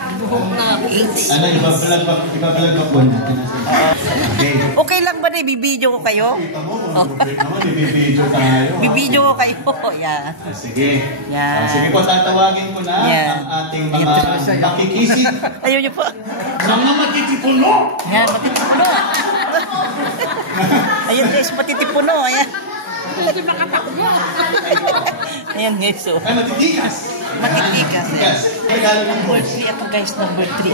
Ano, ibabalag pa po natin. Okay lang ba na ibibidyo ko kayo? Ibibidyo tayo. Bibidyo ko kayo. Yan. Sige. Yan. Sige po, tatawagin ko na ang ating mga makikisig. Ayaw niyo po. Mga matitipuno! Yan, matitipuno. Ayan guys, matitipuno. Ayan. Ayan guys. Ay, matitikas. Matitikas. Yes. Number 3 ako guys, number 3.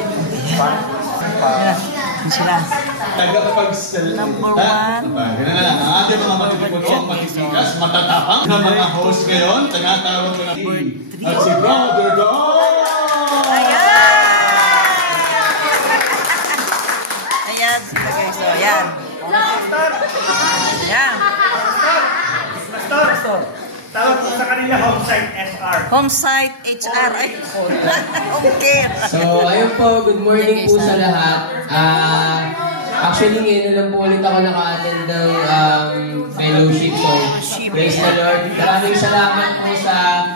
Yan. Sila. Number 1. Ganun na lang. Ang ating mga matitipuno, matitikas, matatapang na mga host ngayon. Tinatawag ko na at si Brother Don! Ayan, sila guys. So, ayan. Ayan. Tawag po sa kanila Homesite SR. Homesite HR. Ay, okay. So, ayun po, good morning po sa lahat. Actually, ngayon lang po ulit ako naka-attend ng fellowship. So, praise the Lord. Maraming salamat po sa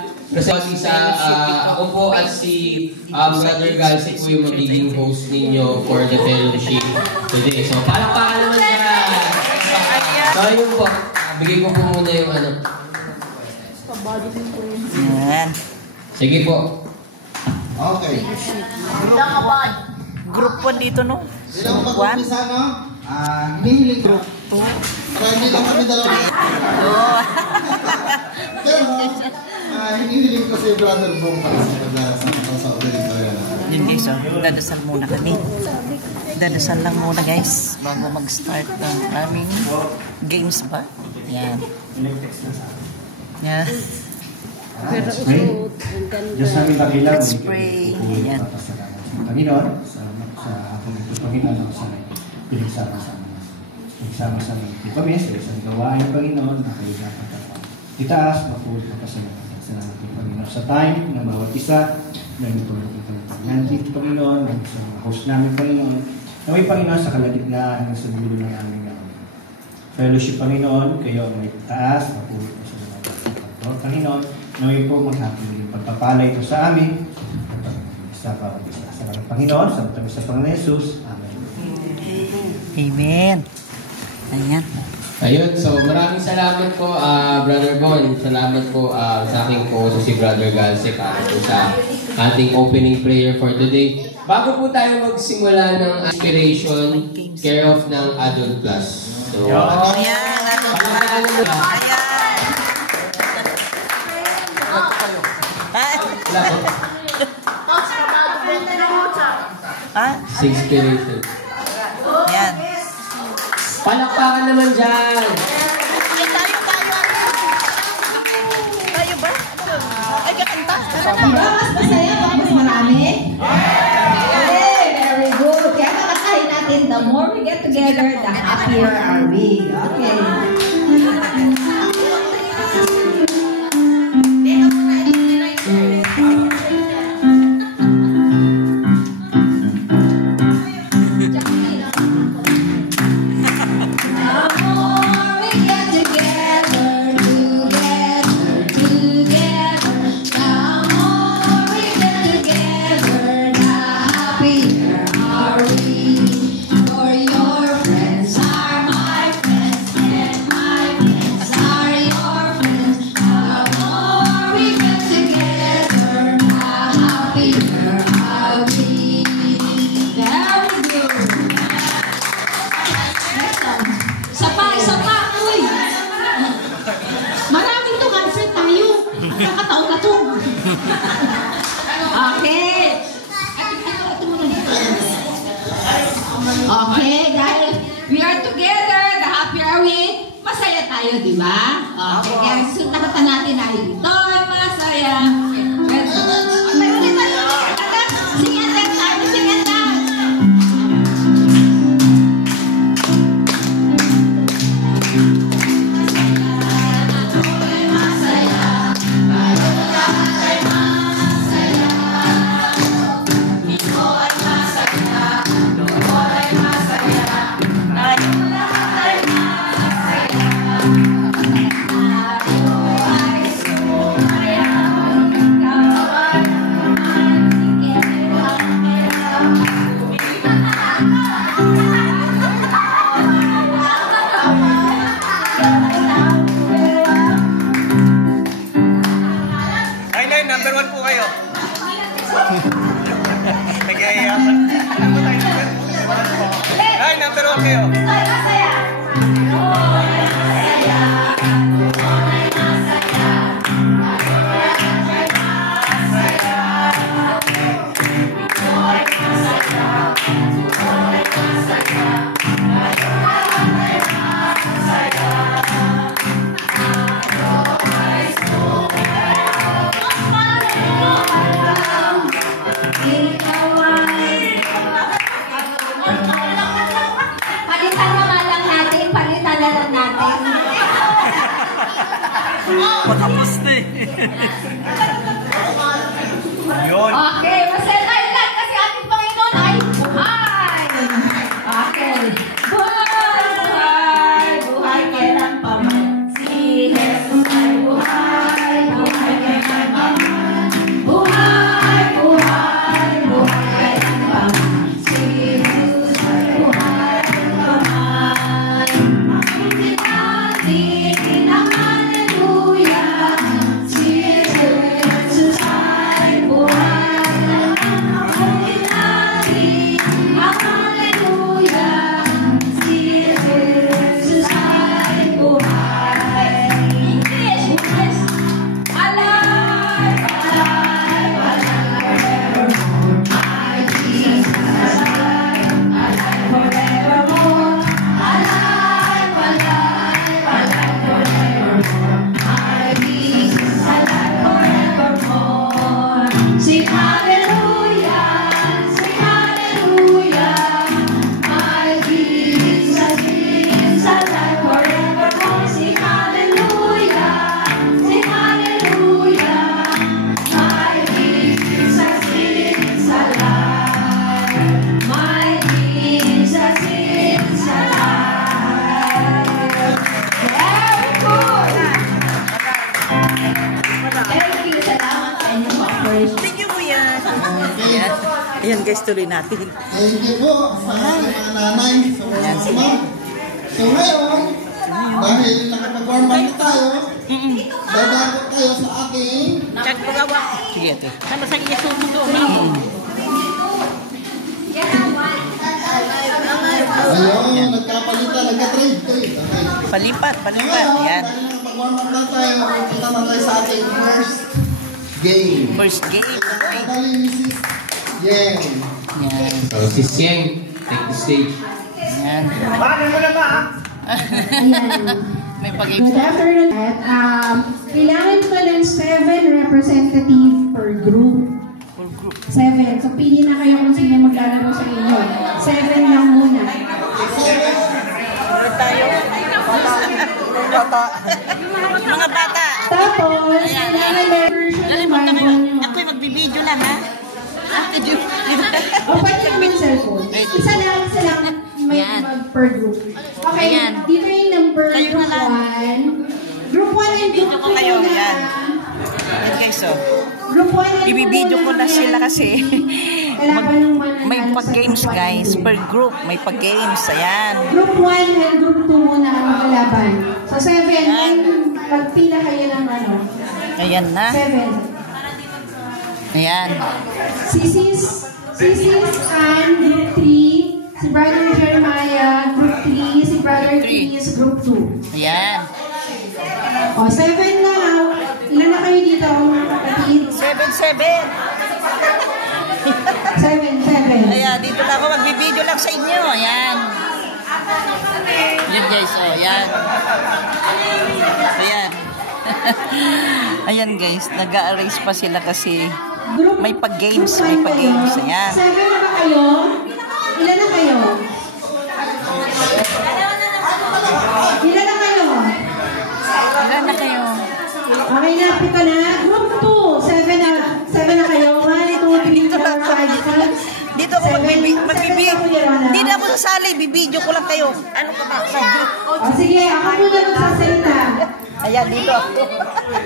ako po at si Brother Galsik po yung magiging host ninyo for the fellowship today. So, palakpakan naman siya. So, ayun po. Bigay ko po muna yung ano. Ayan. Sige po. Okay. Group 1 dito, no? Ilang mag-umpisa, no? Hinihiling group 2. Para hindi lang kami dalawa. Pero, hinihiling ko si Brother Bong para sa ulit. Yun guys, dadasal muna kami. Dadasal lang muna guys bago mag-start ng aming games ba? Yan. Yan. Let's pray. Diyos namin kabilang. Let's pray. Yan. Panginoon, sa hapong ito, Panginoon, sa pinagsama-sama ito kami sa isang gawain, Panginoon, na kayo dapat itaas, mapulit na pasalamat. Salamat po, Panginoon, sa time ng bawat isa, ng ito nandito, Panginoon, sa mga host namin, Panginoon, na may Panginoon sa kalagitnaan ng sa dulo ng aming fellowship, Panginoon, kayo ang may taas, mapulit na pasalamat. Panginoon, naway po maghapon yung pagpapala ito sa amin. Sa bawat isa. Salamat Panginoon, sa Panginoon Jesus. Amen. Amen. Ayan. Ayun, so maraming salamat po, Brother Bon. Salamat po sa aking po si Brother Galsik po sa ating opening prayer for today. Bago po tayo magsimula ng aspiration, care of ng Adult Plus. So, Ayan. Ayan. Inspiration. Yan. Palakpakan naman dyan. Tayo ba? Ay, kakanta. Mas masaya ba? Mas marami? Okay, very good. Kaya makakain natin, the more we get together, the happier are we. Okay. Okay, dahil we are together, the happier are we, masaya tayo, di ba? Okay, kaya suntakatan natin ay dito, masaya. Sing and dance tayo, sing and dance. Brother kayo. Masaya. Yun. Okay, masaya tayo lahat kasi ating Panginoon ay buhay. Okay. Buhay, buhay kailan pa man. Si Jesus ay buhay, buhay kailan pa man. Buhay, buhay, buhay kailan pa man. Si Jesus ay buhay pa man. Makinig natin ang hallelujah. Si Jesus ay buhay. Makinig natin ang hallelujah. Si Jesus ay buhay. English, English. Alive, alive, alive forevermore. My Jesus alive, alive forevermore. Alive, alive, alive forevermore. My Jesus alive forevermore. Sing hallelujah, sing hallelujah. My Jesus is alive forevermore. Sing hallelujah, sing hallelujah. My Jesus is alive. My Jesus is alive. Very good. Thank you. Salamat sa inyong cooperation. Thank you, Kuya. Ayan. Ayan guys, tuloy natin. Thank you po sa ating mga nanay, sa mga mama. So ngayon, dahil nakapag-warm up na tayo, dadako tayo sa ating Sige, ito. ayun, nagkapalitan, nagka-trade. Okay. Palipat. Ngayon, Ayan. dahil nakapag-warm up na tayo, punta na tayo sa ating first game. First game. Okay. Dali, Mrs. Yen. Ayan. So, si Sieng, take the stage. Ayan. Paano mo na ba? May pag-game. Good afternoon. Kailangan ko ng 7 representative per group. Full group. 7. So, pili na kayo kung sino maglalaro sa inyo. 7 lang muna. Ulit tayo. Bata. Mga bata. Tapos, kailangan may version ng Bible nyo. Ako'y magbibideo lang, ha? O, pwede naman cellphone. Isa lang may Yan. per group. Okay, Ayan. dito yung number Kayo group na lang. 1. Group 1 and group Video 2 ko kayo, muna. yan. Ayan guys, so. Group 1 and Ibibideo ko na sila kasi. Kailangan ng mananalo May sa pag-games group 1 guys. and Per group, may pag-games. Ayan. Group 1 and group 2 muna ang maglalaban. So 7, then magpila kayo ng ano. Ayan na. 7. Ayan. Sisis and group 3. Si Brother Jeremiah, group 3. Si Brother Chris, group 2. Ayan. O, 7 na. Ilan na kayo dito, mga kapatid? 7. 7. Ayan, dito na ako. Magbibideo lang sa inyo. Ayan. Yan guys, oh. Ayan. Ayan. Ayan guys, nag-a-arrange pa sila kasi Group, may pag-games. group May 1 pag-games. kayo. Ayan. 7 na ba kayo? Ilan na kayo? Ilan na kayo? Ilan na kayo? Okay na, pito na. Group 2, 7 na kayo. 1, 2, 3, 4, 5, 6. Dito ako magbibideo. Hindi na ako sasali. Bibideo ko lang kayo. Ano ka ba? O sige, ako muna magsasalita. Ayan, dito ako.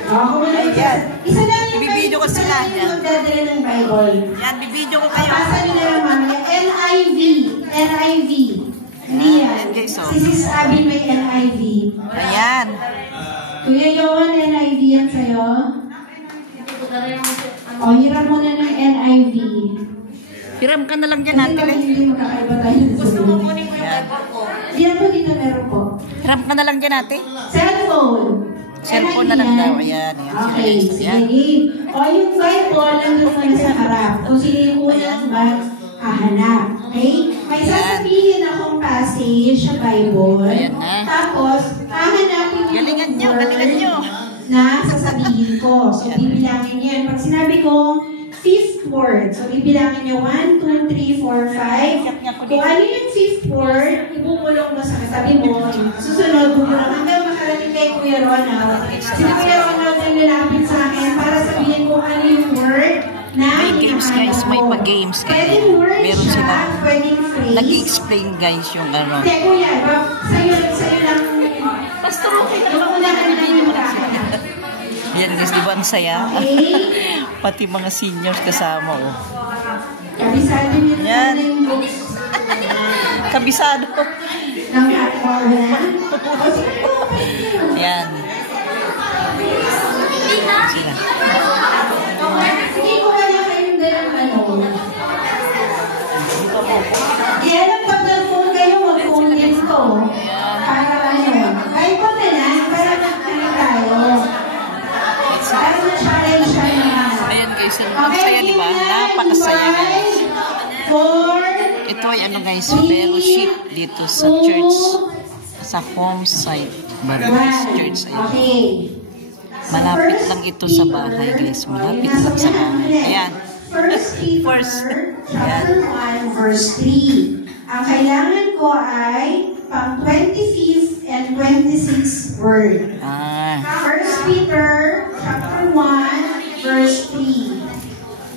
Ako muna Ayan. Isa lang yung Ibibideo ko sila. yung magdadala ng Bible. Ayan, bibideo ko kayo. Pasa nyo na lang mamaya. NIV. Hindi yan. Ayan, guys, oh. Si Sis Abby may NIV. Ayan. Kuya Yohan, NIV yan sa'yo. O, hirap mo na ng NIV. Hiram ka na lang dyan Kasi natin pag eh. hindi magkakaiba tayo ng sabihin. Hindi na po dito meron po. Hiram ka na lang dyan natin. Cellphone. Cellphone na lang daw. Ayan. Okay, sige. O yung Bible, nandun mo na sa harap. Kung sino yung unang maghahanap. Okay? May sasabihin akong passage sa Bible. Ayan na. Tapos, hahanapin yung Galingan nyo, word galingan nyo. na sasabihin ko. So, bibilangin niyo yan. Pag sinabi ko, fifth word. So, bibilangin niyo 1, 2, 3, 4, 5. Kung ano yung fifth word, ibubulong mo sa katabi mo. Susunod, bubulong hanggang makarating kay Kuya Ronald. Si Kuya Ronald ang lalapit sa akin para sabihin kung ano yung word na May games guys, may pa-games guys. Pwedeng word Meron siya, sila. pwedeng phrase. Nag-explain guys yung ano. Hindi, Kuya, sa'yo lang. Pastor, okay na Yung unahan lang yung makahanap. Yan guys, di ba ang saya? Okay. Pati mga seniors kasama oh. Kabisado niyo na Yan. yung books Kabisado. ng platform na. Yan. Sige ko kaya kayong dalawang ano. Yan ang pag nag-phone kayo, mag-phone din ko. Para ano. Kahit po na lang, para ano tayo. Para ma-challenge siya naman. Ayan guys, ang saya di ba? Napakasaya guys. 4, Ito ay ano guys, fellowship dito sa church. Sa home site. Baptist Church. Ayan. Okay. Malapit lang ito sa bahay guys. Malapit lang sa bahay. Ayan. First Peter, First. chapter 1, verse 3. Ang kailangan ko ay pang 25th and 26th word. First Peter, chapter 1, verse 3.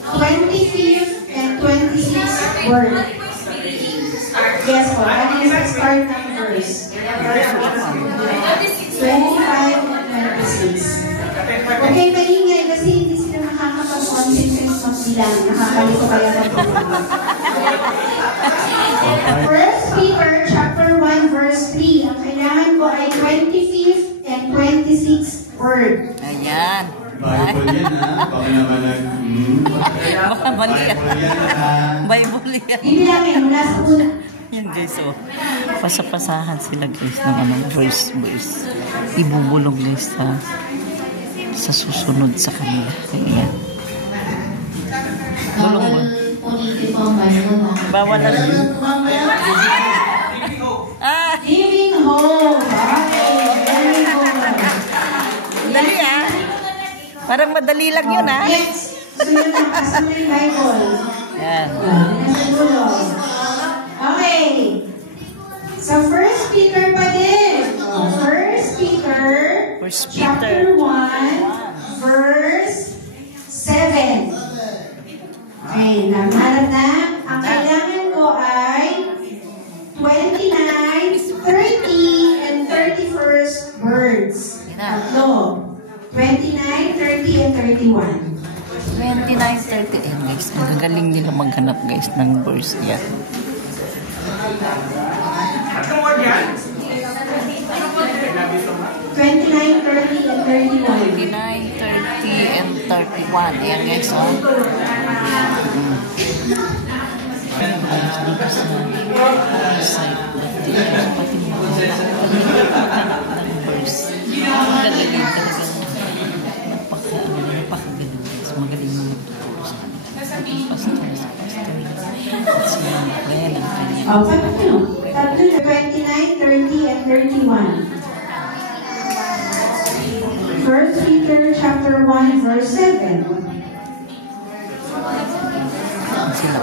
25th and 26th word. Yes po, ano yung start ng verse? 25 and 26. Okay, maingay kasi hindi sila nakakapag-concentrate magbilang. Nakakalito kaya sa First Peter chapter 1 verse 3. Ang kailangan ko ay 25th and 26th word. Ayan. Bible yan ha. Baka naman Baka mali yan. Bible yan ha. Bible yan. Bibilangin mula sa una. Yan guys, oh. Pasapasahan sila guys ng anong verse. Ibubulong guys sa susunod sa kanila. Ayan. Bulong mo. Bawal na rin. Giving hope. Okay, giving hope. Dali ah. Parang madali lang yun ah. Next, sunod na kasunod yung Bible. Yan. Okay. So, First Peter pa din. First Peter, chapter 1, verse 7. Okay, namaharap na. Ang kailangan ko ay 29, 30, and 31st words. Tatlo. 29, 30, and 31. 29, 30. Ayan guys. Ang gagaling nila maghanap guys ng verse yan. Anong word yan? 29, 30, and 31. 29, 30, and 31. Ayan guys, oh. Ayan guys, dito sa site. Pati mga maghanap ng verse. Ang gagaling talaga. Napakagaling guys. Magaling mga tuturo sa kanila. Pastor. At siya ang friend ang kanya. Oh, tatlo, 29, 30, and 31. First Peter chapter 1, verse 7. Sila.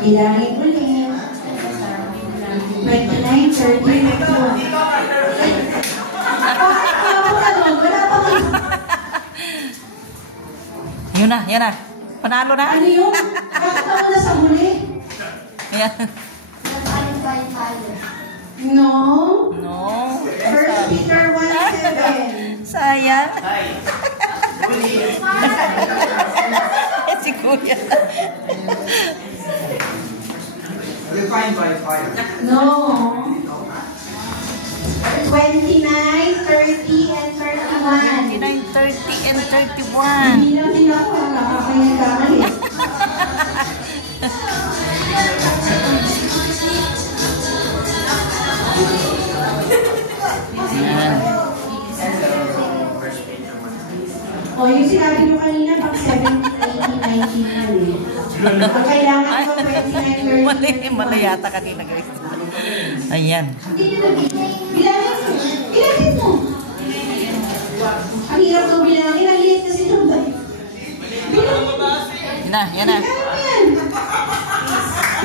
Ilangin ulit. 29, 30, 31. Yun na, yan na. Panalo na. Ano yun? Bakit ako na sa huli? Ayan. No. No. First Peter 1, 7. Sayang. Si Kuya. Refined by fire. No. 29, 30, and 31. 29, 30, and 31. Hindi lang din ako, nakakapagkamali. yung sinabi nyo kanina, pag 17, 18, 19 na eh. Ang kailangan ko 29, 30. Mali yata kanina guys. Ayan. Hindi nyo na bilangin mo. Bilangin mo. Ang hirap ko bilangin. Ang liit kasi nung ba? Yan na, yan na.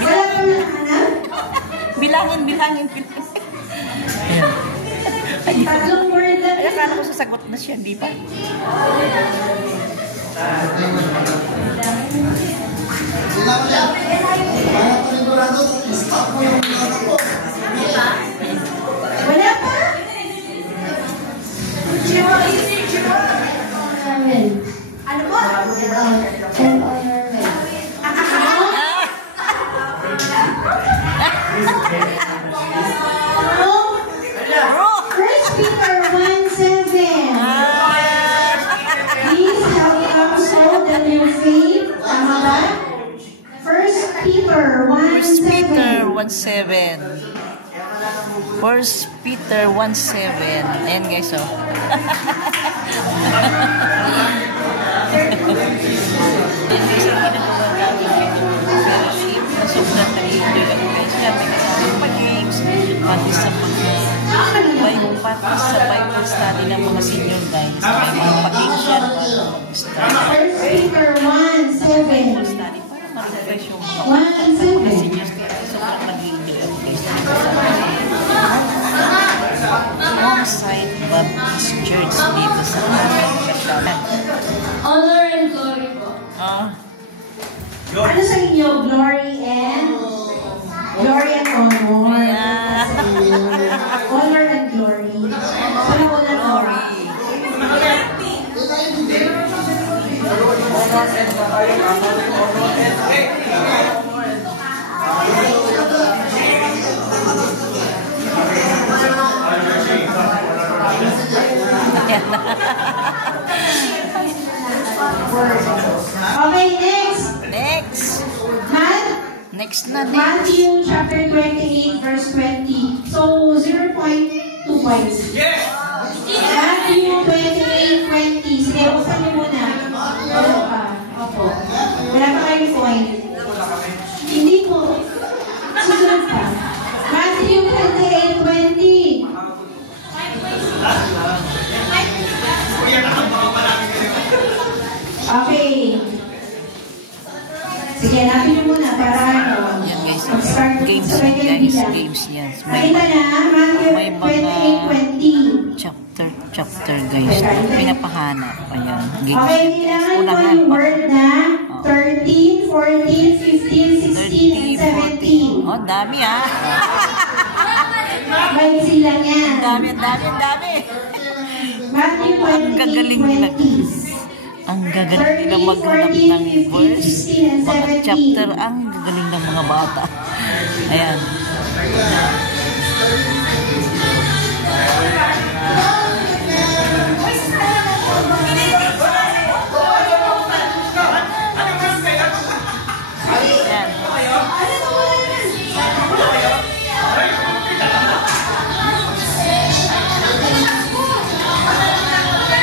Wala pa na, anak? Bilangin. Ayan. Tatlong word lang. Ay, akala ko sasagot na siya, di ba? Sila ko yan. Para panigurado, stop mo yung mga ko. Wala pa? Ano po? First Peter 1:7. Please help us hold the new faith. Tama ba? First Peter 1:7. 1:7. 1 Peter 1:7. Ayan guys, oh. Sobrang nag-enjoy ako guys. Kami kasama pa games, pati sa Bible study ng mga senior guys. May mga pag-games yan. First Peter 1:7. Study para ma-refresh yung mga senior study. Sobrang nag-enjoy ako guys. Alongside Baptist Church dito sa Kasyalan. Honor and glory po. Ano sa inyo? Glory and honor. Yeah. Honor and glory. Ano ko na glory? Okay, next. Next na. Matthew chapter 28 verse 20. So 0.2 points. Yes! Matthew 28:20. Sige, buksan niyo muna. Ano pa? Opo. Wala pa kayong point. Hindi po. Susunod pa. Matthew 28:20. Okay. Sige, hanapin niyo muna para ano. Yan guys. Mag-start Games sa second yan guys. bilang. Games yan. Nakita na, may Matthew mga 28:20. chapter guys. Pinapahanap. Ayan. Games. Okay, kailangan ko yung word na 13, 14, 15, 16, and 17. Oh, dami ah. May silang yan. Dami. Matthew Ang gagaling nila. 28:20. Ang gagaling nila maghanap ng verse. Mga chapter. Ang gagaling ng mga bata. Ayan.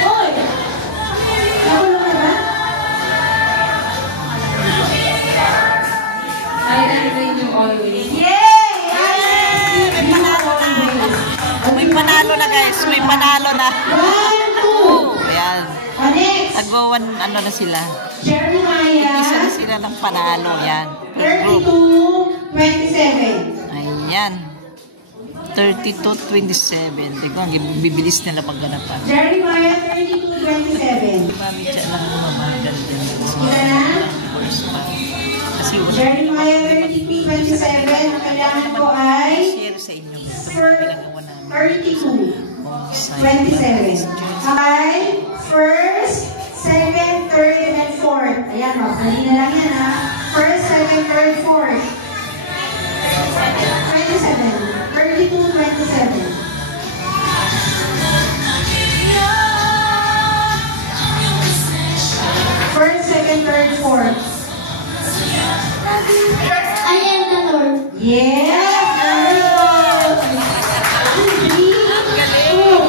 Hoy! Nahulog na ba? Highlight rin yung always. Yay! May panalo na guys. May panalo na. 1, 2. Oh, ayan. Next. Nagwawan ano na sila. Jeremiah Isa na sila ng panalo. Yan. Per group. 32:27. Ayan. 32-27. Diba, ang bibilis nila pagganapan. Jeremiah 32:27. Mami siya lang mamagal din. First pa. Kasi wala. Jeremiah 32:27. Ang kailangan ko ay Share sa inyo. Ito yung pinagawa namin. 32:27. Okay? First, second, third, and fourth. Ayan, o. Kanina lang yan, ha? First, second, third, fourth. 27. 32:27. First, second, third, fourth. I am the Lord. Yes! Very good. 3, 2.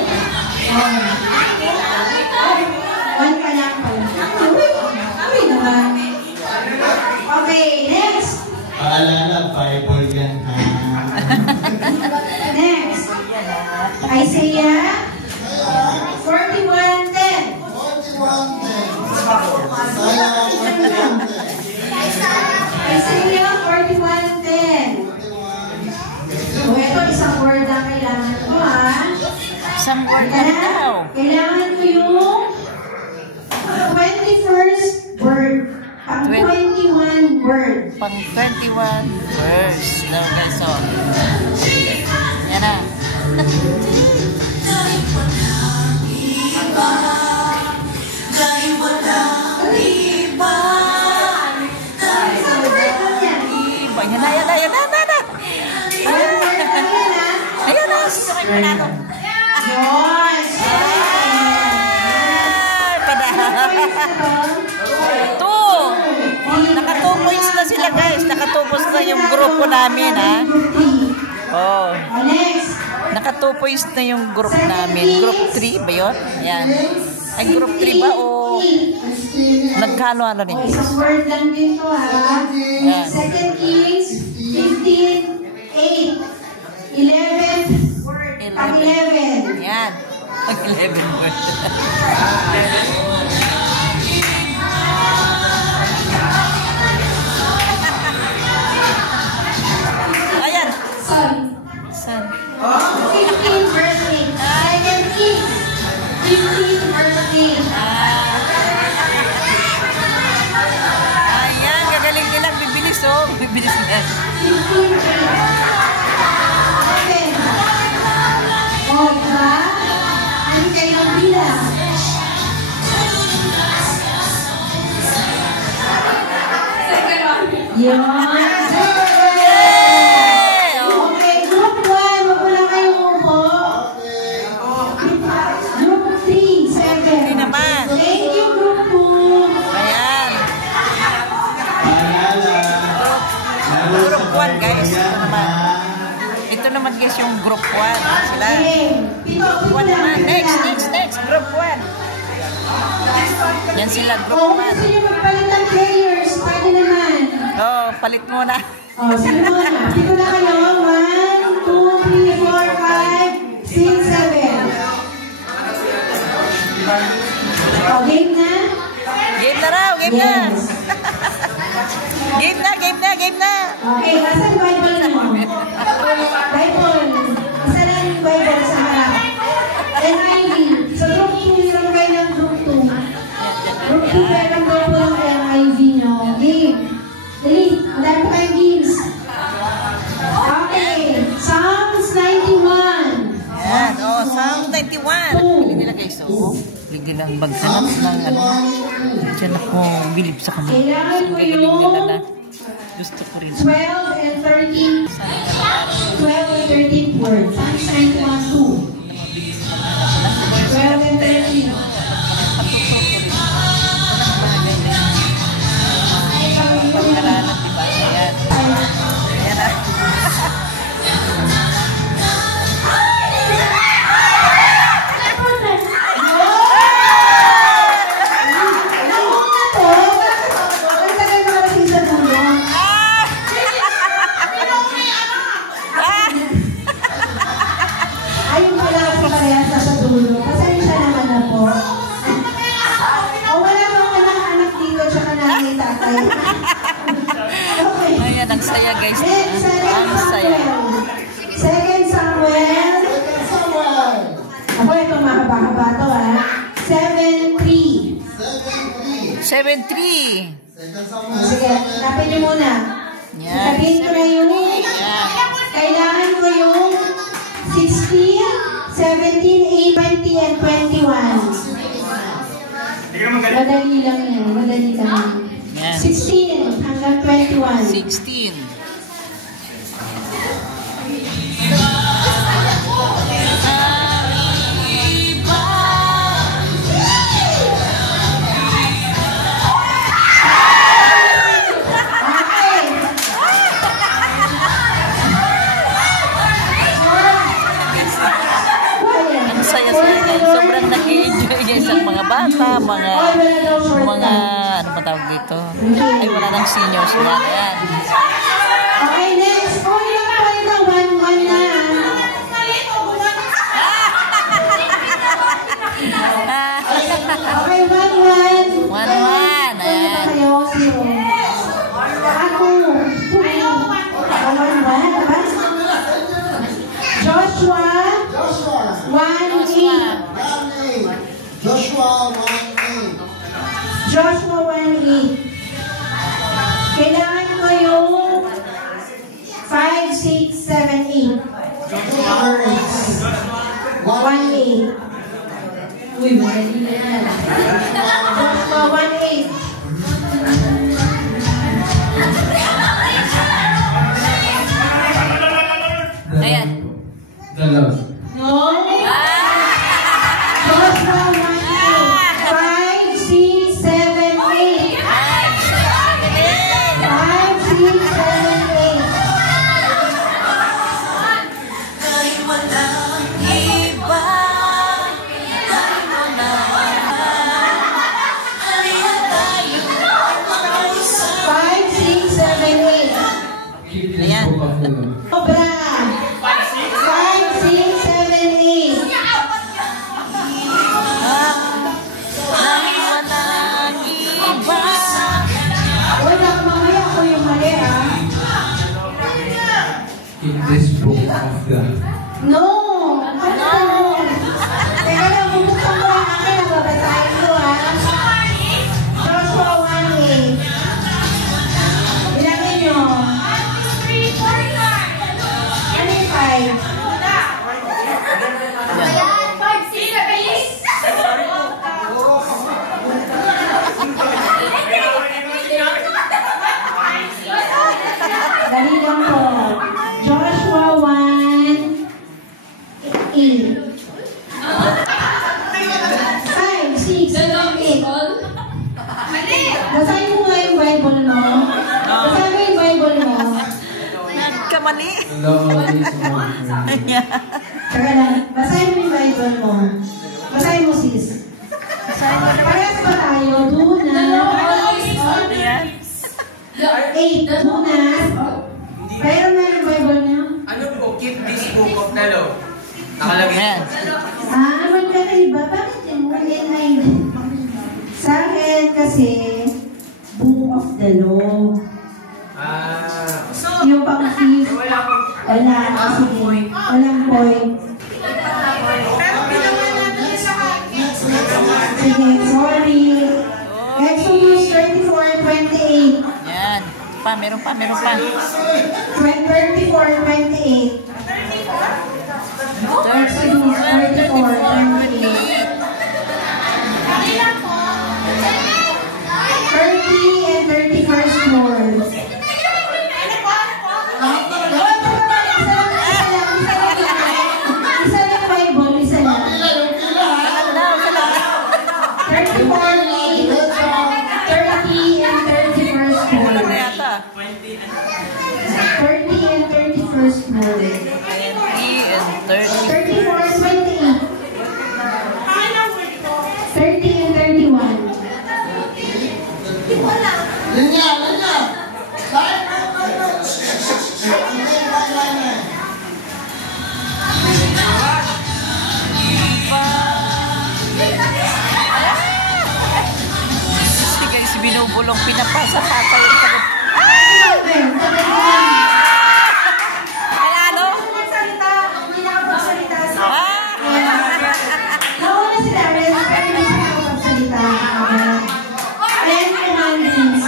One pa lang pala. Next. Paalala, Bible yan ha. Next. Isaiah 41:10. 41:10. Isaiah 41:10. So, ito, isang word na kailangan ko, ha? Isang word na daw. Kailangan ko yung 21st word. Ang 21 word. Pang 21 verse ng lesson. Yan na. Yan na. Ayan na. Sino kayo panalo? Yes! Naka 2 points na sila guys. Naka 2 points na yung grupo namin ha. Oh. Next. Naka 2 points na yung group namin. Group 3 ba yun? Yan. Ay group 3 ba o nagkano-ano rin? Isang word lang din to ha. Yan. 2 Kings 15:8. 11th word. Pang 11. Yan. Pang 11 word. Ayan. San? 15 verse 8. 2 Kings 15 verse 8. Ayan, gagaling nilang bibilis oh. Bibilis na. 15:8. Oh, diba? Ano kayo ng bilang? Yun. Okay, group 1, wag mo lang kayong upo. Group 3, 7. Hindi naman. Thank you, group 2. Ayan. Paalala. Group 1 guys. Ito naman guys yung group 1. Sila. Group 1 naman. Next. Group 1. Yan sila group Oh, 1. gusto nyo magpalit ng players, pwede naman. Oh, palit muna. Oh, sige muna. Dito na kayo. 1, 2, 3, 4, 5, 6, 7. Oh, game na? Game na raw, game na. Yes. Game na. Okay, asan Bible mo? Bible. Isa lang yung Bible sa harap. NIV. So, group 2, meron kayo ng group 2. Group 2, meron daw po ng NIV nyo. Game. Dali, dahil pa kayong games. Okay, Psalms 91. Yan, oh, Psalm 91. Pili nila guys, oh. Pili lang maghanap ng ano. Diyan ako bilib sa kanila. Kailangan ko Ang gagaling nila yung na. Gusto ko rin. 12 and 13. 12 and 13 words. Psalms 91, 2. 12 and 13. Pagkaralan, diba? Ayan. Ayan na. Ayun pala kasi parehas sa dulo. Pasensya naman na po. O wala bang anak-anak dito tsaka nanay tatay. Okay. Ayan, ang saya guys. Next, Ang saya. Second Samuel. Ako, ito mahaba-haba to ha. 7:3. 7-3. Sige, tapin niyo muna. Yan. Sabihin ko na yung kailangan ko yung 16, 17, 18, 20, and 21. Madali lang yan. Madali lang. Yan. 16 hanggang 21. 16. Ang saya-saya guys. Sobrang nag-enjoy guys ang mga bata, mga ano ba tawag dito? Ay, wala nang seniors na. Ayan. 7, 8. Number 8. 1, 8. Uy, madali na yan. Joshua, 1, 8. Ayan. Dalawa. No? Joshua, 1, 8. 5, 6, 7, 8. 5, 6, 7, 8. Five, six, seven, eight. Keep this Ayan. book of the law. Cobra. 5, 6, 7, 8. Wala, mamaya ako yung mali, ah. Keep this book of the No! No! Teka lang, bubuksan ko ang akin. Nababasahin ko, ah. Joshua 1, 8. Bilangin nyo. Ano yung 5? Dali lang po. Joshua 1, 8. 5, 6, 7, 8. Basahin mo nga yung Bible mo. Basahin mo yung Bible mo. Kamali. law is one. Ayan. Teka lang. Basahin mo yung Bible mo. Basahin mo, sis. Parehas ba tayo? Do not. Ayan. 8. Do not. Pero meron Bible niyo? Ano po, keep this book of the law. Nakalagay. Ayan. Magkakaiba. Bakit yung 1 Sa akin kasi, Book of the Law. Yung pang-fifth. Wala pong... Wala. Sige. Walang point. Sige, sorry. Exodus 34:28. Ayan. Meron pa. 34:28. Exodus 34:28. 30 and 31st Lord. Isa lang Bible, isa lang. 34, 30 and 31st Alam na Lord. yata. 30 and 31st Lord. 20 and 30. 34 and 28. 30 and 31. Linya. Si guys, binubulong pinapasa tatay. Panalo? Nauna si Darius, pero hindi siya nakapagsalita. Ayan yung commandments.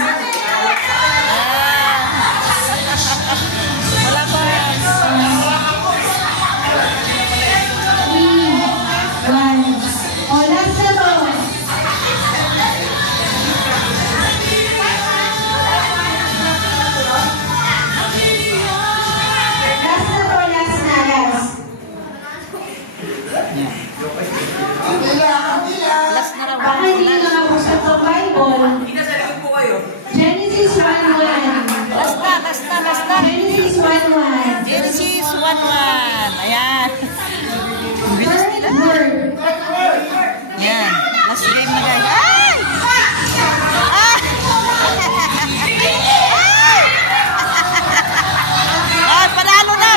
Wala pa. 3, 1. O, last na to. Last na raw. Baka hindi nakapusap sa Bible. Hindi sa likod po kayo. Genesis 1:1. Last na. Genesis 1:1. Genesis 1:1. Ayan. Bilis Third nila. word. Ayan. Last game na guys. Ay! Ah! Ah, panalo na.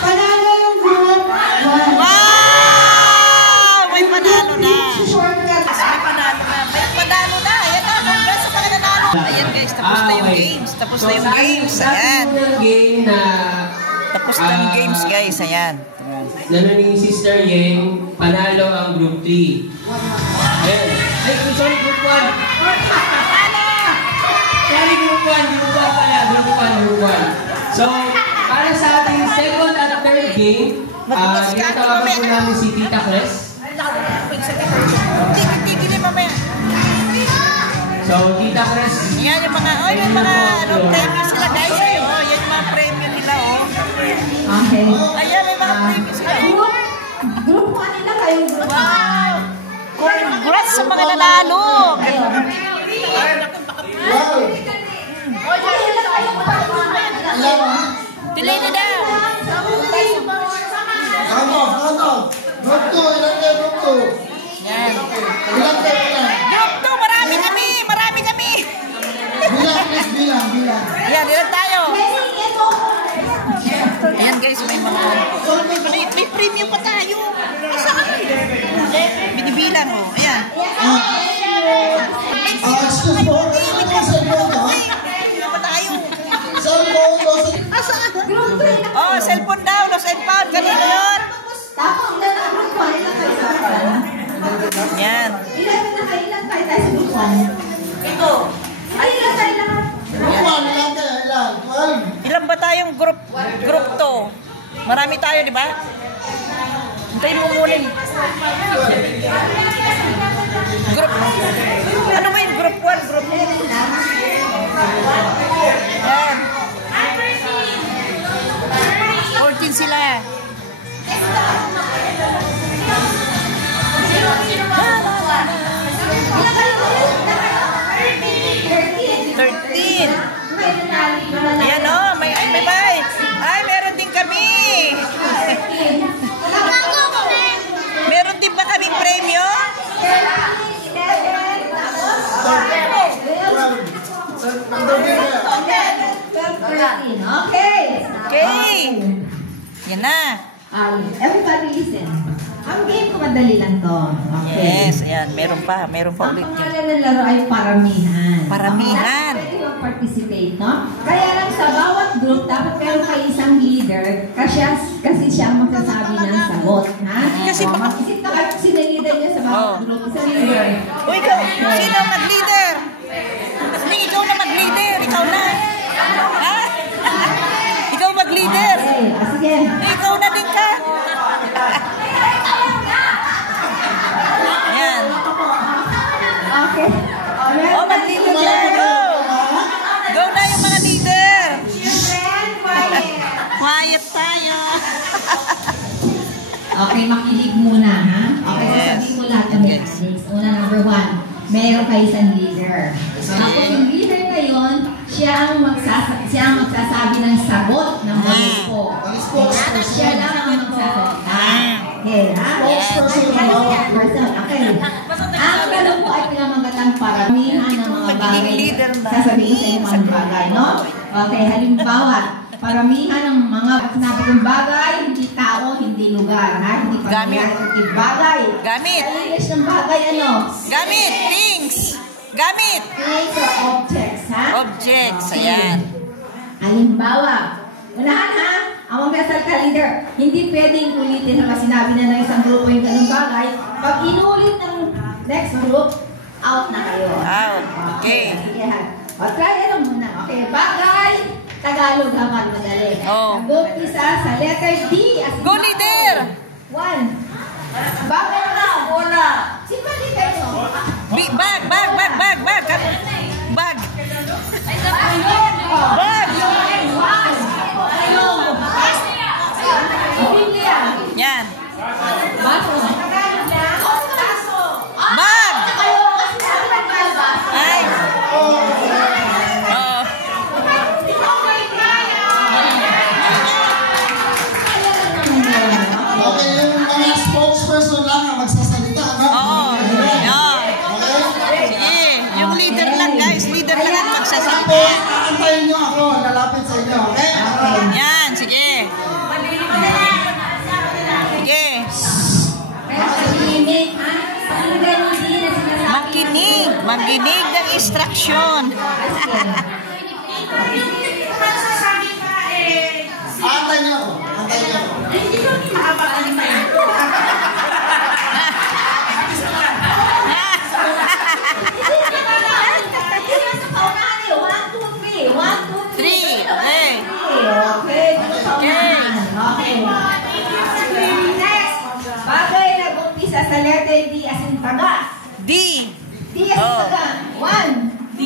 Panalo yung group 1. Wow! May panalo na. Shortcut. May panalo na. Ayan na. Congrats sa mga nanalo. Ayan guys, tapos na yung games. Ayan. Game na Tapos na yung games guys. Ayan. Lalo ni Sister Yeng, panalo ang Group 3. Ayan. Ay, sorry, Group 1. Sorry, Group 1. Group 1 pala. Group 1. So, para sa Matugas ka. Tinatawagan po namin si Tita Cres. Tigil mamaya. So, Tita Cres. Yan yung mga, yung mga premium sila guys. Yan yung mga premium nila, Okay. Ayan, may mga premium sila. Group 1 nila kayo. Wow! Congrats sa mga nanalo! Wow! Ilan ha? Delay na daw! Ano? Group 2, ilan kayo group 2? Yan. Ilan kayo ilan? Group 2, marami kami! Marami kami! Bilang, please, bilang. Ayan, ilan tayo? Ayan guys, may mga... May premium pa tayo! Saan? Binibilang mo. Ayan. Excuse po, ano po sa cellphone ha? Premium pa tayo. Cellphone, Saan? Oh, cellphone daw. Lost and found. Kanina yun. Tapos na na group 1 nila kayo sa Yan. Ilan tayo sa group 1? Ito. Ay, ilan tayo lahat? Group 1, ilan kayo? Ilan? 12? Ilan ba tayong group 2? Marami tayo, di ba? Hintayin mo muna. Group. Ano ba yung group 1? Group 2? Yan. 14 sila. 13. Ayan o, may bay. Ay, meron din kami. Meron din ba kami premyo? Okay. Okay. Yan na. Everybody listen. Ang game ko madali lang to. Okay. Yes, ayan. Meron pa Ang ulit. pangalan ng laro ay paramihan. Paramihan. Pwede mag-participate, no? Kaya lang sa bawat group, dapat meron kayo isang leader kasi siya ang magsasabi ng sagot, ha? Kasi baka... Mag-isip na kayo sino leader niya sa bawat group. Isang leader. O ikaw, sino mag-leader? Hindi, ikaw na mag-leader. Ikaw na. Ha? Ikaw mag-leader. Okay, sige. Ikaw na din ka. Yan. Okay. Oh, mag-leader yan. Go. Go na yung mga leader. Quiet tayo. Okay, makinig muna, ha? Okay, Yes. sasabihin mo lahat ng mechanics. Una, number 1, meron kayo isang leader. Tapos yung leader na yun, siya ang magsasabi ng sagot ng mga grupo. Siya lang ang magsasalita. Okay, ha? Spokesperson. Okay. Ang tanong po ay pinamagatang paramihan ng mga bagay. Sasabihin sa inyo ang bagay, no? Okay, halimbawa, paramihan ng mga sinabi kong bagay, hindi tao, hindi lugar, ha? Hindi pamilyar, hindi bagay. Gamit. Sa English ng bagay, ano? Gamit. Things. Gamit. Things or objects, ha? Objects. Ayan. Halimbawa, unahan ha, ang magsasalita leader, hindi pwedeng ulitin na sinabi na ng isang grupo yung ganung bagay. Pag inulit ng next group, out na kayo. Out. Okay. Sige ha. O, try lang muna. Okay, bagay, Tagalog naman madali. Oh. Nag-umpisa sa letter D. As in Go, Bako. leader! 1. Bagay na. Bola. Simple leader mo. Bag. Bag. Bag. Yan. Baso. Bag. Ay. Oh. Okay, yung mga spokesperson lang ang magsasalita, no? Oo. Yan. Okay? Sige. Yung leader lang, guys. Leader lang ang Tapos, magsasalita. aantayin nyo ako, lalapit sa inyo, okay? Yan. Sige. Sige. Makinig ng instruction. Aantayin nyo ako. Three. Okay. Okay. Okay. letter D as in taga. D. D as in taga. 1. D.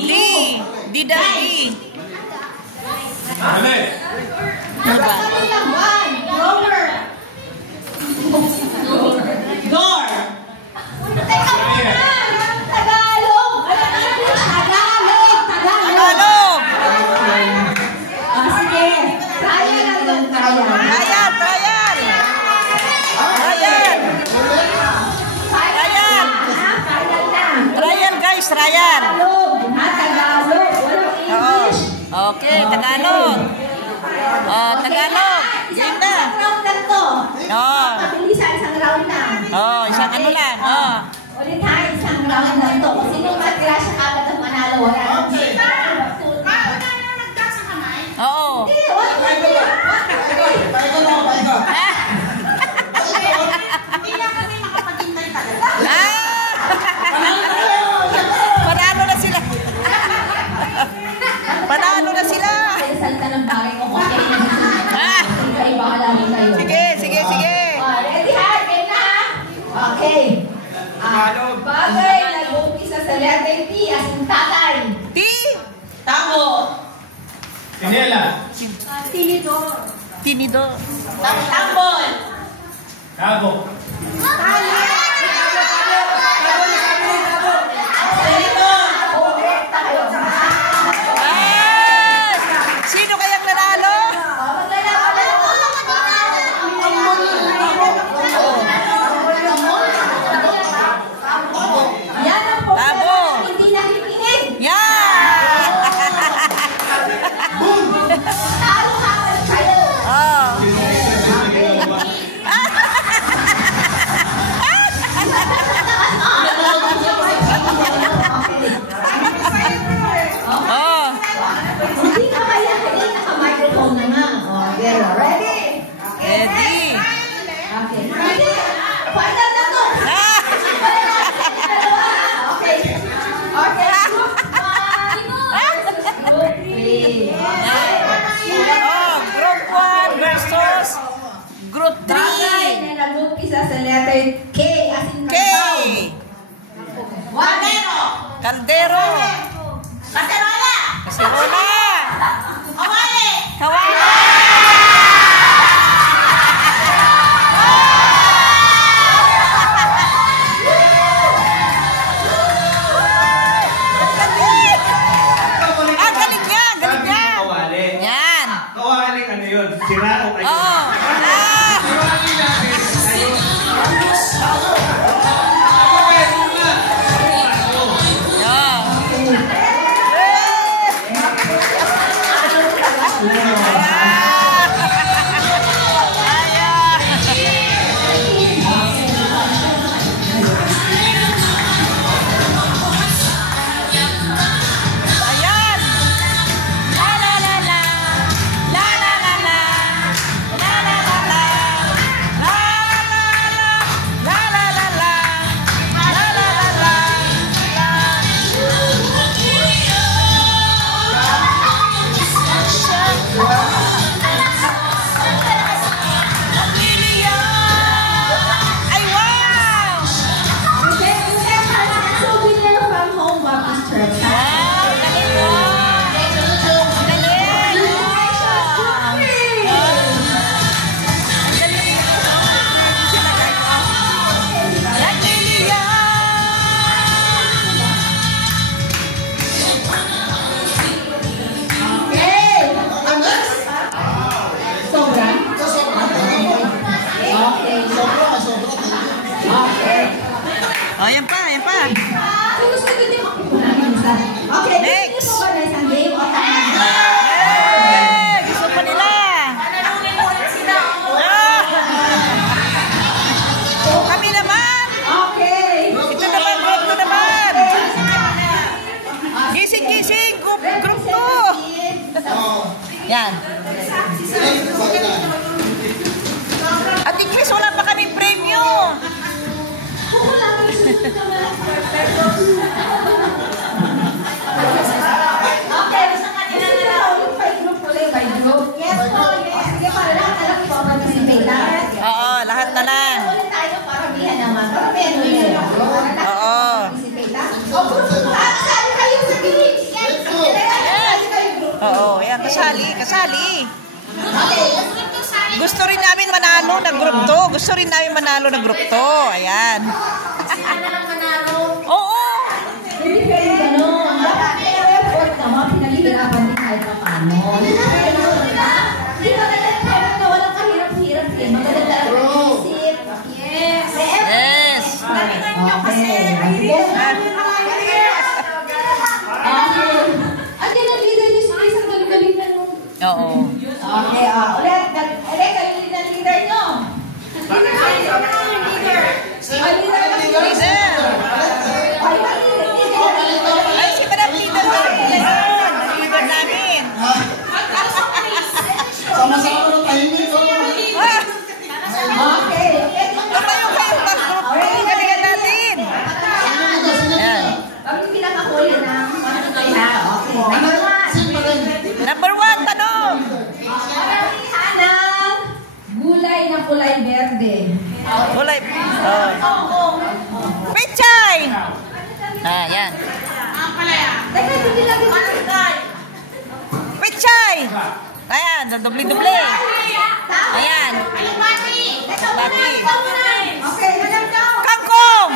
D daw D. Nagkakali lang 1. Grower. Door. Teka muna. Tagalog. Tagalog. Tagalog. Sige. Trial lang yung trial. Trial. Trial. Trial. Trial. Trial lang. Trial guys, trial. Tagalog. Tagalog. Walang English. Okay, Tagalog. Tagalog. Game na. Isang round lang to. Oh. Pabilisan, isang round lang. Oh, isang ano lang. Oh. Ulit ha, isang round lang to. Kung sino matira siya agad ang manalo, wala nang kita. Oo. Hindi, wag mo sila. Panalo na sila. Panalo na sila. Salta ng bagay ko kung iba ka lagi kayo. Sige. Ready ha? Game na ha? Okay. Bagay na nag-umpisa sa letter T as in tatay. T. Tabo. Kanela. Tinidor. Tinido. Tambol. Cabo. Sino kayang nanalo? Yan ang po. Tabo. Hindi nakikinig. Yan. Talo-talo kayo. Oh. Oh. Hindi ka kaya hindi naka-microphone na nga. Okay, ready? Ready. Okay. Ready? Final na to. Okay. Okay. Group 1 versus Group 3. Oh, Group 1 versus Group 3. Bagay na nag-umpisa sa letter K as in K. Wadero. Kaldero. Kaserola. Kaserola. Kawali. Kawali. Galing niya. Yan. Kawaling ano yun? Sira o kayo? Oo. Ayan. La la la la. La la la la. La la la la. La la la la. La la la la. La la la la. Ay, wow! Souvenir from Home Baptist Church. Wow, galing mo! Galing! Okay. Sobra. Okay. Okay. Oh, yan pa, yan pa. Okay, Next. gusto mo ba na isang game o tama? Eh, gusto pa nila. Kami naman. Okay. Ito naman, group 2 naman. Gising, group 2. Yan. At Ingles, wala pa kami premyo. Okay, by group ulit, by group. Yes po, yes. Sige, para lahat na lang ipaparticipate lahat. Oo, lahat na lang. Ulit tayo, paramihan naman. Paramihan mo kasali. Gusto rin namin manalo na group to. Gusto rin namin manalo na group to. Ayan. Oo. Hindi kayo gano'n. Dapat may effort naman. Pinalihirapan din kahit pa paano. Hindi maganda talaga na walang kahirap-hirap eh. Maganda talaga isip. Yes. Yes. Okay. Andiyan ang leader niyo sa isang galing-galing na nung. Oo. Okay, ulit kayo ng leader nyo. Ay, si Madam Leader namin. Leader namin. Sama-sama ng tahimik ko. Okay. Tumayo kayo mag-group. Galingan natin. Ayan. Kami pinakahuli ng Number 1, tanong. Maramihan ng gulay na kulay berde. Kulay. Pechay. Ayan. Teka, hindi lang yung Pechay. Ayan, dubli-dubli. Ayan. Bati. Okay, madam daw. Kangkong.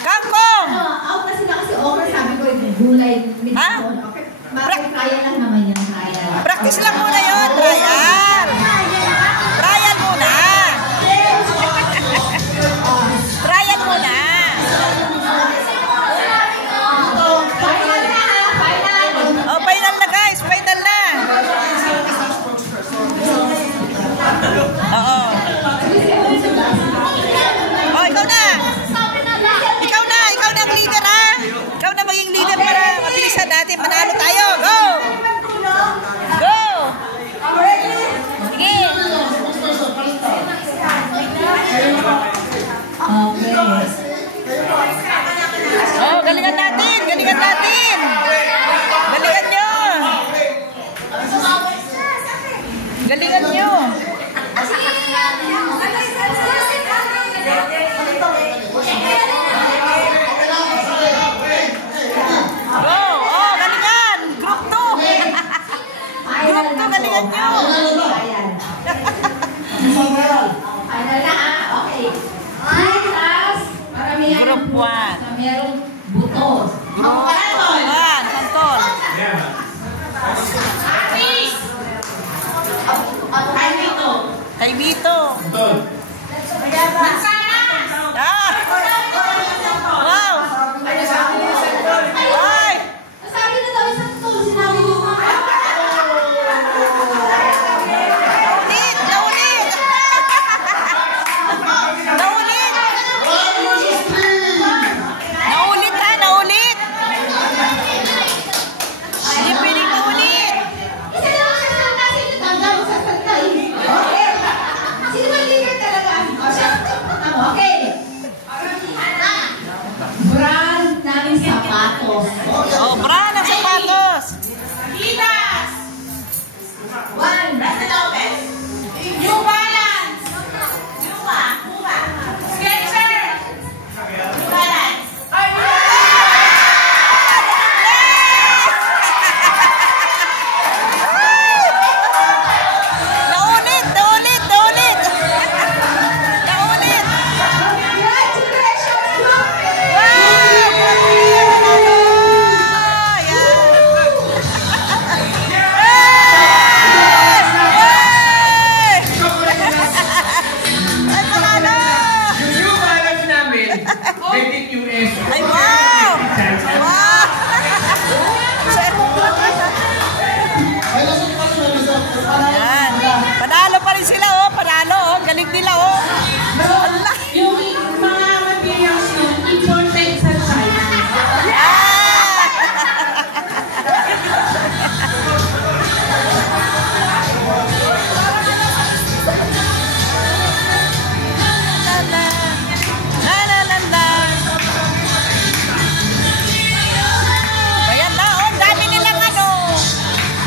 Kangkong. Out na sila kasi okay, sabi ko yung gulay. Ha? Okay. Bakit kaya lang naman yan, kaya. Practice lang muna yun. Trial. Trial muna. Trial muna. Final na ha, final. Oh, final na guys. Final na. Oo. Oh, ikaw na. Ikaw na ang leader ha. Ikaw na maging leader para mabilisan natin. Manalo tayo. Go! Go! Sige. Okay. Oh, galingan natin. Galingan natin. Galingan nyo. Galingan nyo. Go! Oh, galingan! Group 2! Group 2, galingan nyo! Final na ha, okay. Tapos, maramihan Group ng butas 1. na merong buto. Group 1, Santol. Kay Vito. Ah! Wow! Ay! Sabi na daw isang tol, sinabi mo nga. Naulit! Naulit! Naulit! Naulit ha! Naulit! Hindi pwedeng naulit! Isa lang ang sasalta, sino tanda mo sasalta eh. Okay. Sino ba leader talaga? Okay. Brand ng sapatos. Oh, brand ng sapatos! One. New Balance! Puma! Skechers! New Balance! Naulit! Naulit! Naulit! Naulit! Congratulations, group! Yung New Balance namin, rated US. Ay, wow! Wow! Ayan. Panalo pa rin sila, oh. Panalo, oh. Galing nila, oh. Allah. Yung mga materials yun, imported sa China. Ayan na, oh. Ang dami nilang ano.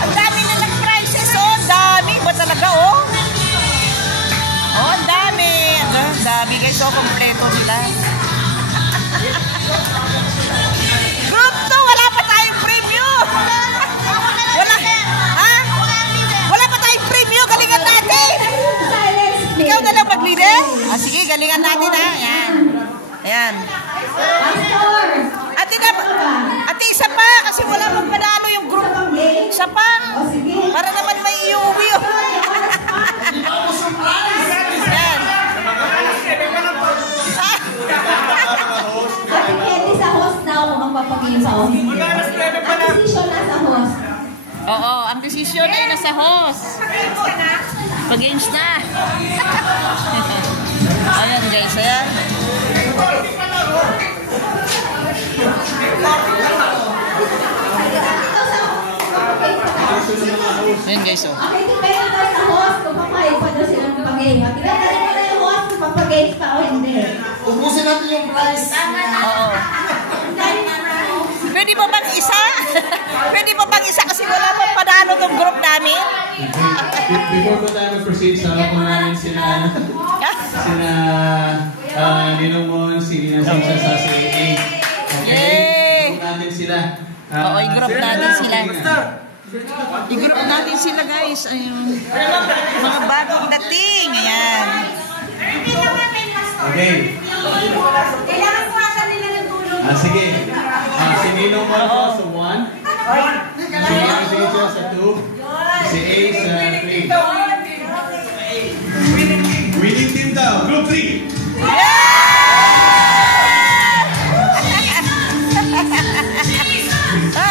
Ang dami nilang prizes, oh. Ang dami ba talaga, oh. Oh, ang dami. galingan natin ha. Ayan. Ayan. Pastor! Ate, isa pa. Kasi wala pang panalo yung group. Isa pa. Para naman may iuwi yun. Ayan. Ate Kenny sa host na ako magpapagayos sa host. Ang decision na sa host. Oo, ang desisyon ay nasa host. Pag-games na. Ayan guys, ayan. Ayan guys, oh. Okay, tingnan na sa host kung papayag pa daw silang pag-game. Tingnan na yung host kung papag-games pa o hindi. Ubusin natin yung prize. Oo. Pwede ba bang isa? Pwede ba bang isa kasi wala pang panalo ng group namin? Before po tayo mag-proceed, sama po namin sila Ninong Mon, si Nina Simsa sa CAA. Okay? I-group natin sila. Oo, i-group natin sila. I-group natin sila guys. Ayun. Mga bagong dating. Ayan. Okay. Kailangan po asa nila ng tulong. Sige. Si Ninong Mon po sa 1. Si Nina Simsa sa 2. Si A sa 3. Winning team daw, group 3.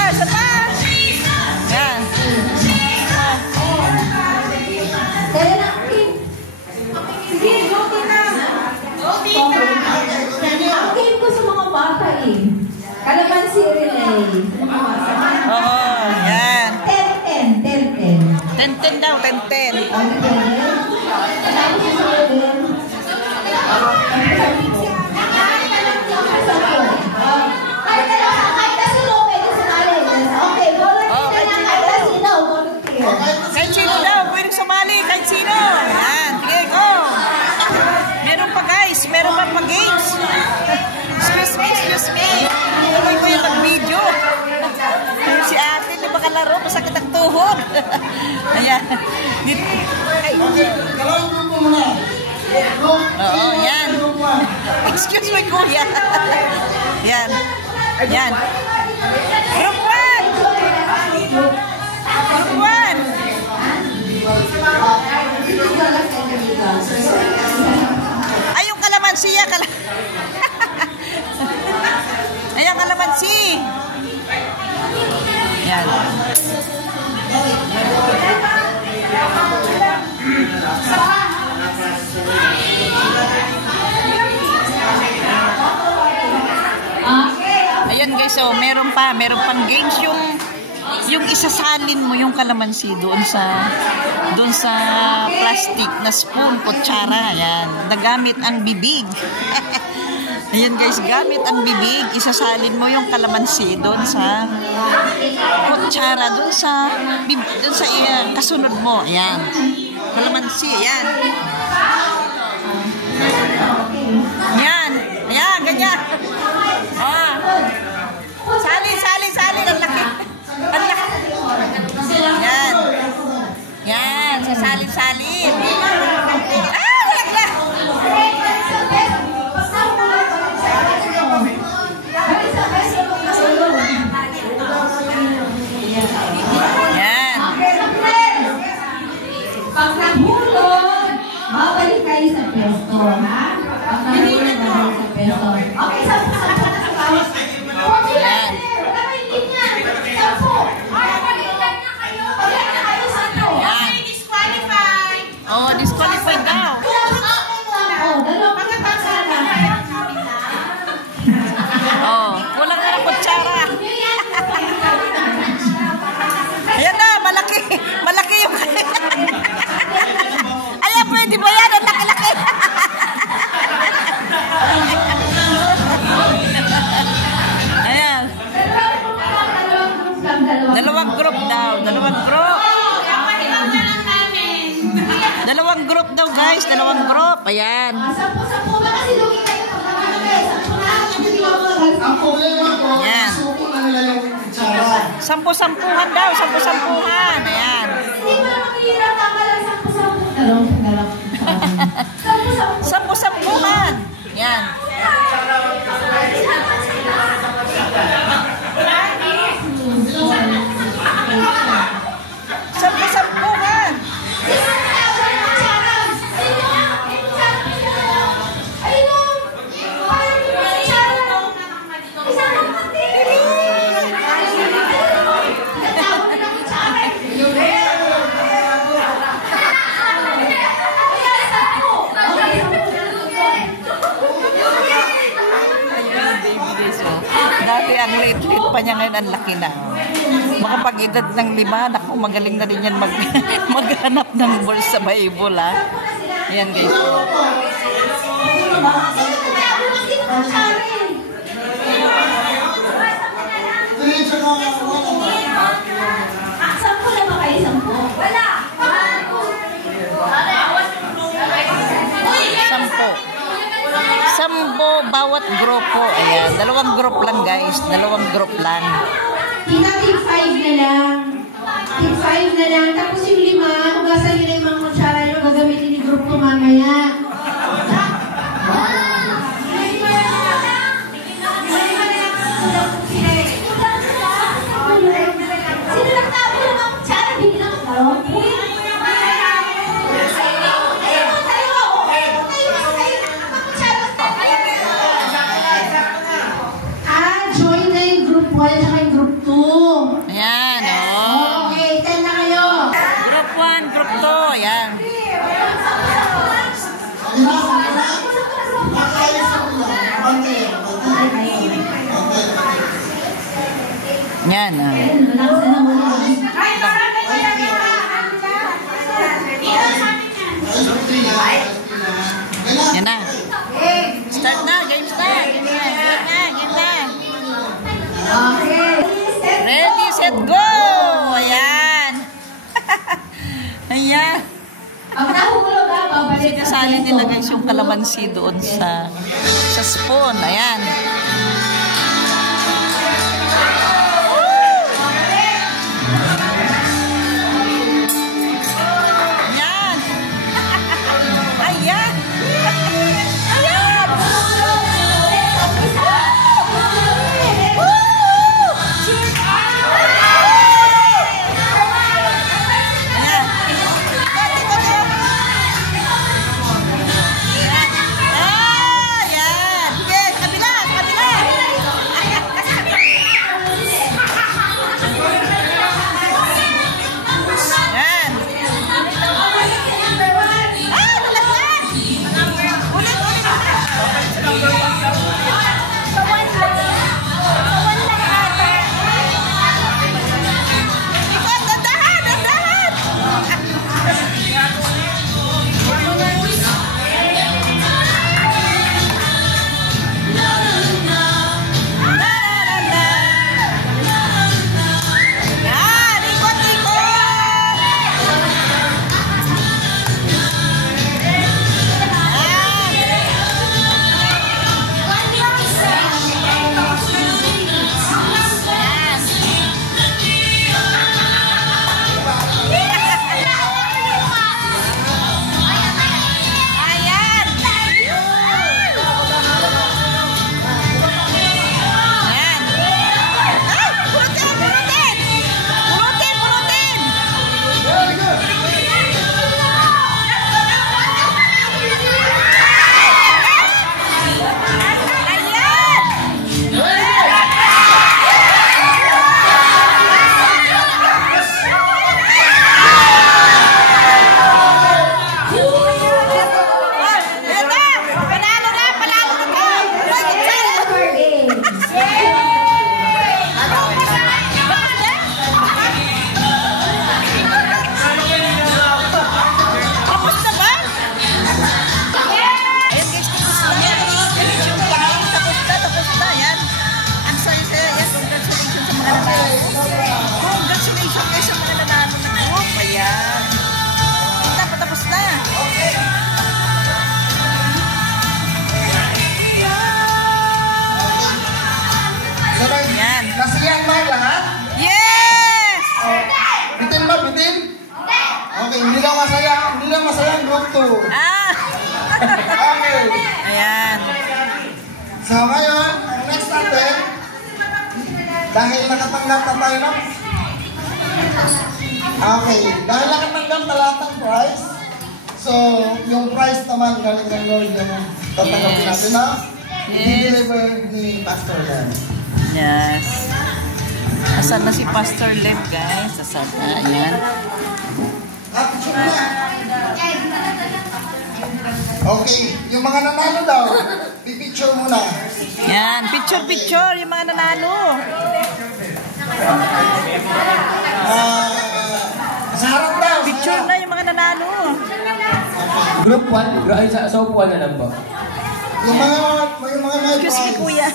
Isa pa. Yan. Kaya na, team. Sige, go team na. Ang game ko sa mga bata eh. Kalamansi relay. Oo, yan. 10-10. 10-10 daw, 10-10. Tapos yung kahit na sino pwede sumali. Okay, volunteer na kahit na sino. Volunteer. Kahit sino daw, pwedeng sumali, kahit sino. Yan, sige, go. Meron pa guys, meron pa games. Excuse me. Tuloy ko yung mag-video. Si ate, di ba kalaro? Masakit ang tuhod. Ayan. Dalawang grupo muna. Oo, yan. Excuse me, kuya. Yan. Yan. Group 1. Group 1. Ay, yung kalamansi. Ay, yung kalamansi. Yan. Ayan guys, so meron pang games yung isasalin mo yung kalamansi doon sa plastic na spoon, kutsara, ayan, nagamit ang bibig. Ayan guys, gamit ang bibig, isasalin mo yung kalamansi doon sa kutsara, doon sa kasunod mo, ayan. Kalamansi, ayan. Ayan, ayan, ganyan. Ah. Sali, ang laki. Ang laki. Yan. Yan, sasalin. Ah, wala. Yan. Pag nahulog, babalik kayo sa pwesto, ha? Pag nahulog, babalik sa pwesto. Okay, sa bawat. Yan. Yan. Oh, disqualified daw. Oh, kulang na ng kutsara. Ayan na, malaki yung ayan, pwede ba yan? Ang laki-laki. Ayan. Dalawang group daw. Dalawang group daw guys. Dalawang group. Ayan. Sampu-sampu ba kasi lugi kayo pagkakalagay? Ang problema po, Yan. suko na nila yung kutsara. Sampu-sampuhan daw. Sampu-sampuhan. Ayan. Hindi mo naman hirap tama lang sampu-sampu. Sampu-sampu. Sampu-sampuhan. liit-liit pa niya ngayon, ang laki na. Makapag-edad ng 5, naku, magaling na rin yan maghanap ng ball sa Bible, ha? Ayan, guys. Sampo na ba kayo? Sampo? Wala! 10 bawat grupo. Ayan, 2 group lang, guys. 2 group lang. Tig 5 na lang. Tig 5 na lang. Tapos yung 5, hugasan nyo na yung mga kutsara nyo, gagamitin ni group ko mamaya. Sino nagtapo ng mga kutsara? Biglang ko. Join na yung group 1 at yung group 2. Ayan, oh. Okay, 10 na kayo. Group 1, group 2. Ayan. Yan, ah. Yan na. Start na, game start. Game na. Ready, set, go! Ayan. Ayan. Pag nahulog ha, babalik. Sinasali nila guys yung kalamansi doon sa spoon. Ayan. Nasiyahan ba ang lahat? Yes! Bitin ba? Bitin? Okay, hindi lang masaya ang group 2. Ah! Okay. Ayan. So ngayon, ang next natin, dahil nakatanggap na tayo ng... Okay, dahil nakatanggap na lahat ng prize, so yung prize naman galing ng Lord yung tatanggapin natin na i-deliver ni Pastor Len. Yes. Asan na si Pastor Len, guys? Asan na? Ayan. Okay, yung mga nanalo daw, pipicture muna. Yan, picture yung mga nanalo. Sa harap daw. Picture na yung mga nanalo. Group 1, sa upuan na lang po. Yung mga Excuse me, kuya.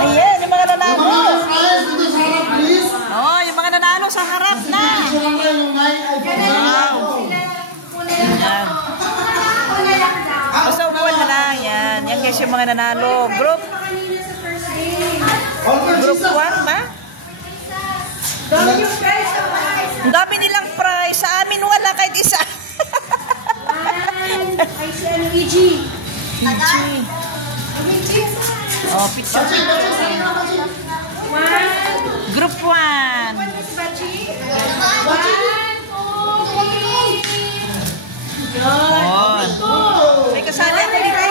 Ayan, yung mga nanalo. Yung mga friends, dito sa harap, please. Oh, yung mga nanalo sa harap na. Wow. Yan. Basta upuan na lang. Yan. Yan guys yung mga nanalo. Group 1 ba? Ang dami nilang prize. Sa amin wala kahit isa. Ay, si Luigi. Oh, picture. Group 1. Oh. May kasali ako dito.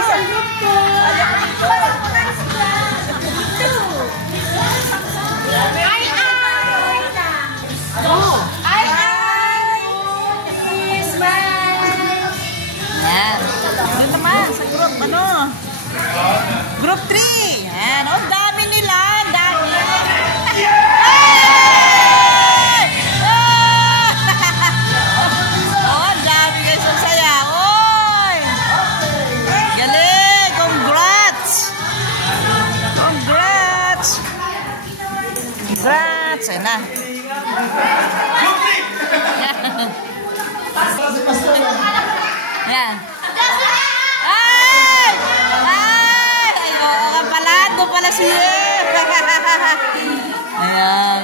Yan. Doon naman sa group, Group 3. Yan. Oh, dami nila. Dami. Oh, dami guys. Ang saya. Oy! Galing. Congrats. Ayun na. Yan. Ay! Ay, oo ka pala. Doon pala siya. Ayan.